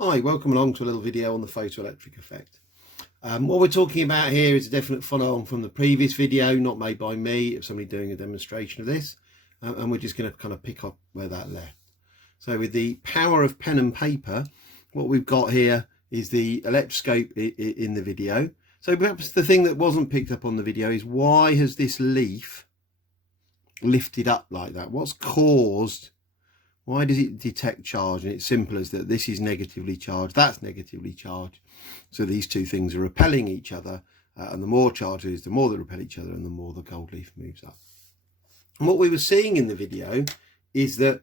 Hi, welcome along to a little video on the photoelectric effect. What we're talking about here is a definite follow-on from the previous video, not made by me, of somebody doing a demonstration of this, and we're just going to kind of pick up where that left. So with the power of pen and paper, what we've got here is the electroscope in the video. So perhaps the thing that wasn't picked up on the video is, why has this leaf lifted up like that? What's caused? Why does it detect charge? And it's simple as that. This is negatively charged, that's negatively charged. So these two things are repelling each other, and the more charge it is, the more they repel each other, and the more the gold leaf moves up. And what we were seeing in the video is that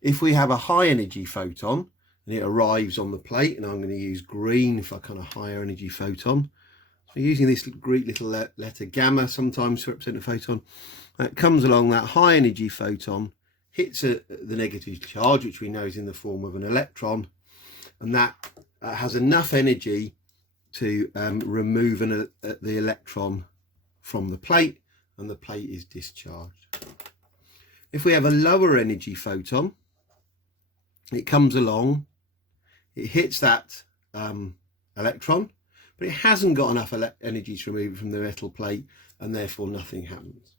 if we have a high energy photon and it arrives on the plate, and I'm going to use green for kind of higher energy photon. So using this Greek little letter gamma sometimes to represent a photon, that comes along, that high energy photon hits the negative charge, which we know is in the form of an electron, and that has enough energy to remove the electron from the plate, and the plate is discharged. If we have a lower energy photon, it comes along, it hits that electron, but it hasn't got enough energy to remove it from the metal plate, and therefore nothing happens.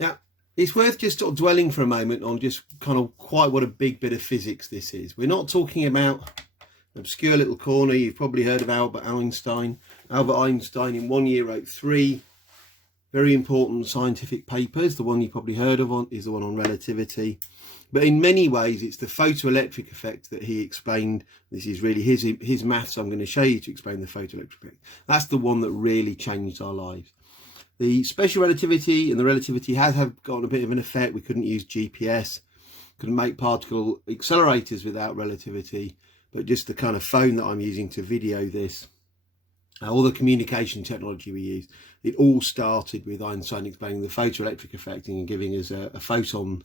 Now, it's worth just sort of dwelling for a moment on just kind of quite what a big bit of physics this is. We're not talking about an obscure little corner. You've probably heard of Albert Einstein. Albert Einstein in 1 year wrote 3 very important scientific papers. The one you probably heard of is the one on relativity. But in many ways, it's the photoelectric effect that he explained. This is really his maths I'm going to show you to explain the photoelectric effect. That's the one that really changed our lives. The special relativity and the relativity have gotten a bit of an effect. We couldn't use GPS, couldn't make particle accelerators without relativity, but just the kind of phone that I'm using to video this, all the communication technology we use, it all started with Einstein explaining the photoelectric effect and giving us a photon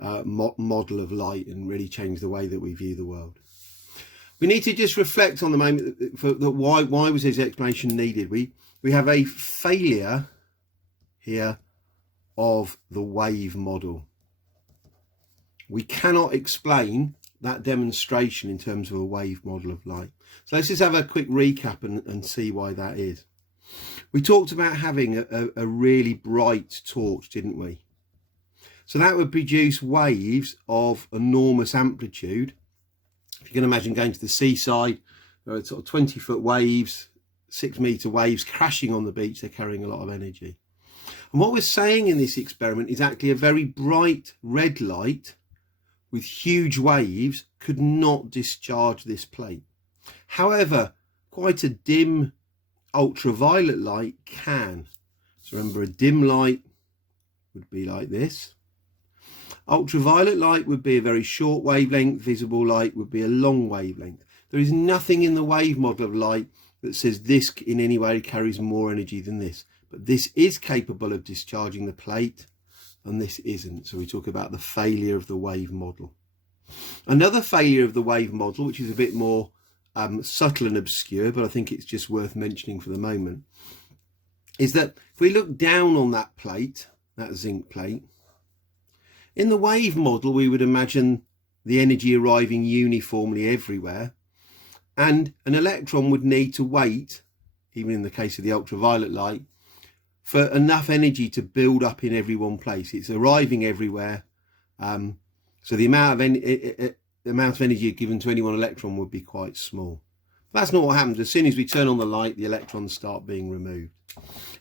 model of light, and really changed the way that we view the world. We need to just reflect on the moment that why was this explanation needed. We have a failure here of the wave model. We cannot explain that demonstration in terms of a wave model of light. So let's just have a quick recap and see why that is. We talked about having a really bright torch, didn't we? So that would produce waves of enormous amplitude. If you can imagine going to the seaside, there are sort of 20-foot waves, 6-meter waves crashing on the beach. They're carrying a lot of energy. And what we're saying in this experiment is actually a very bright red light with huge waves could not discharge this plate. However, quite a dim ultraviolet light can. So remember, a dim light would be like this. Ultraviolet light would be a very short wavelength. Visible light would be a long wavelength. There is nothing in the wave model of light that says this in any way carries more energy than this. But this is capable of discharging the plate, and this isn't. So we talk about the failure of the wave model. Another failure of the wave model, which is a bit more subtle and obscure, but I think it's just worth mentioning for the moment, is that if we look down on that plate, that zinc plate, in the wave model we would imagine the energy arriving uniformly everywhere, and an electron would need to wait, even in the case of the ultraviolet light, for enough energy to build up in every one place. It's arriving everywhere, so the amount of energy given to any one electron would be quite small. But that's not what happens. As soon as we turn on the light, the electrons start being removed,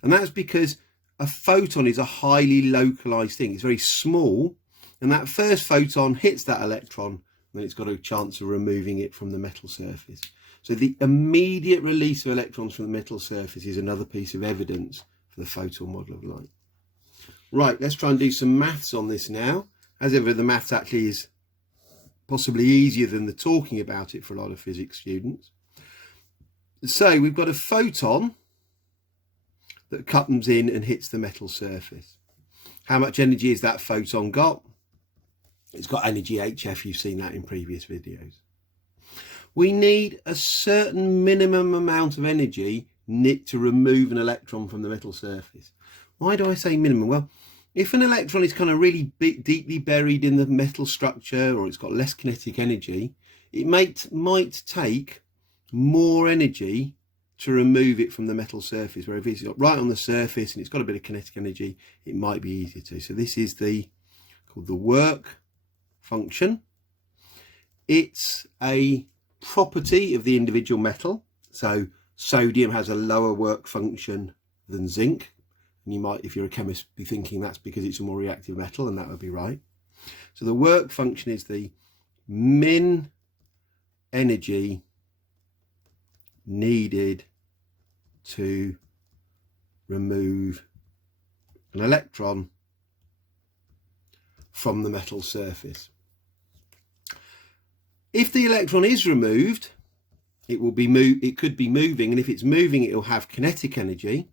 and that's because a photon is a highly localized thing. It's very small, and that first photon hits that electron, and then it's got a chance of removing it from the metal surface. So the immediate release of electrons from the metal surface is another piece of evidence the photon model of light. Right, let's try and do some maths on this now. As ever, the maths actually is possibly easier than the talking about it for a lot of physics students. So we've got a photon that comes in and hits the metal surface. How much energy has that photon got? It's got energy HF. You've seen that in previous videos. We need a certain minimum amount of energy to remove an electron from the metal surface. Why do I say minimum? Well, if an electron is kind of really deeply buried in the metal structure, or it's got less kinetic energy, it might take more energy to remove it from the metal surface, where if it's got right on the surface and it's got a bit of kinetic energy, it might be easier to. So this is called the work function. It's a property of the individual metal. So sodium has a lower work function than zinc. And you might, if you're a chemist, be thinking that's because it's a more reactive metal, and that would be right. So the work function is the min energy needed to remove an electron from the metal surface. If the electron is removed, it could be moving, and if it's moving, it will have kinetic energy.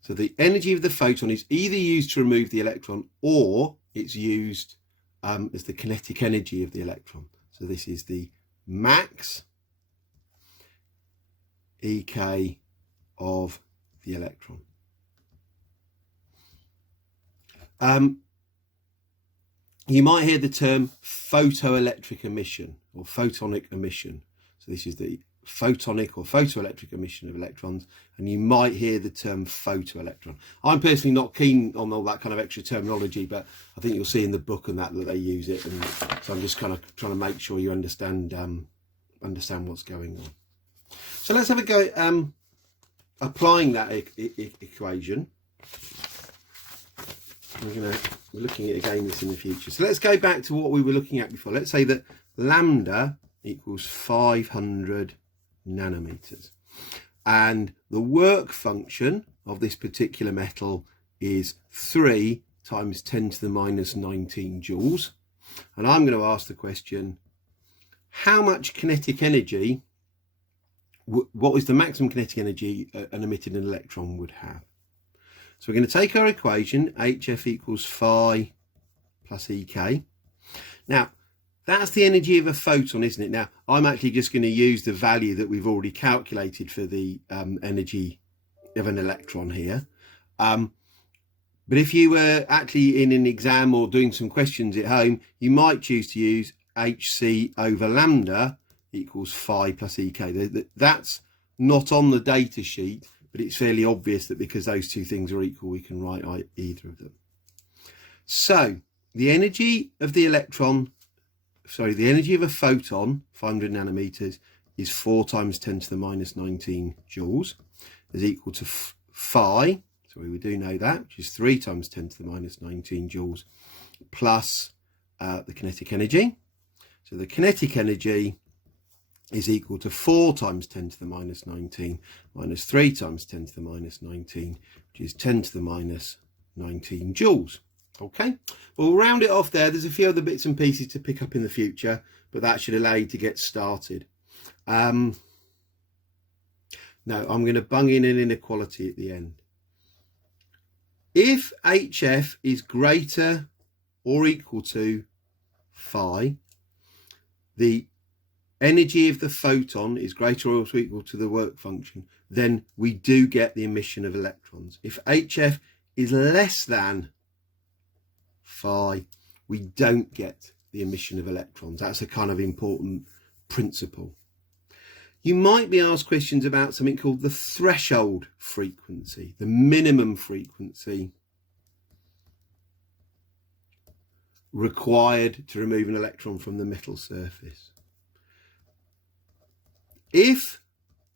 So the energy of the photon is either used to remove the electron, or it's used as the kinetic energy of the electron. So this is the max EK of the electron. You might hear the term photoelectric emission or photonic emission. So this is the photonic or photoelectric emission of electrons, and you might hear the term photoelectron. I'm personally not keen on all that kind of extra terminology, but I think you'll see in the book and that they use it, and so I'm just kind of trying to make sure you understand what's going on. So let's have a go applying that equation. We're looking at again this in the future. So let's go back to what we were looking at before. Let's say that lambda equals 500 nanometers, and the work function of this particular metal is 3 times 10 to the minus 19 joules. And I'm going to ask the question, how much kinetic energy, what is the maximum kinetic energy an emitted electron would have? So we're going to take our equation, HF equals phi plus EK. Now, that's the energy of a photon, isn't it? Now, I'm actually just going to use the value that we've already calculated for the energy of an electron here. But if you were actually in an exam or doing some questions at home, you might choose to use HC over lambda equals phi plus EK. That's not on the data sheet, but it's fairly obvious that because those two things are equal, we can write either of them. So the energy of the the energy of a photon, 500 nanometers, is 4 times 10 to the minus 19 joules, is equal to phi, so we do know that, which is 3 times 10 to the minus 19 joules, plus the kinetic energy. So the kinetic energy is equal to 4 times 10 to the minus 19 minus 3 times 10 to the minus 19, which is 10 to the minus 19 joules. Okay, we'll round it off there. There's a few other bits and pieces to pick up in the future, but that should allow you to get started. No, I'm going to bung in an inequality at the end. If HF is greater or equal to phi, the energy of the photon is greater or equal to the work function, then we do get the emission of electrons. If HF is less than phi, we don't get the emission of electrons. That's a kind of important principle. You might be asked questions about something called the threshold frequency, the minimum frequency required to remove an electron from the metal surface. If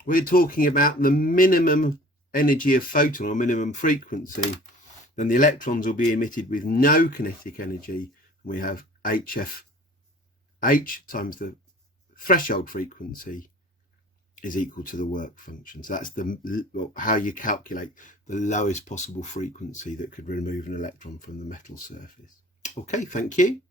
we're talking about the minimum energy of photon or minimum frequency, then the electrons will be emitted with no kinetic energy. We have HF, H times the threshold frequency is equal to the work function. So that's how you calculate the lowest possible frequency that could remove an electron from the metal surface. Okay, thank you.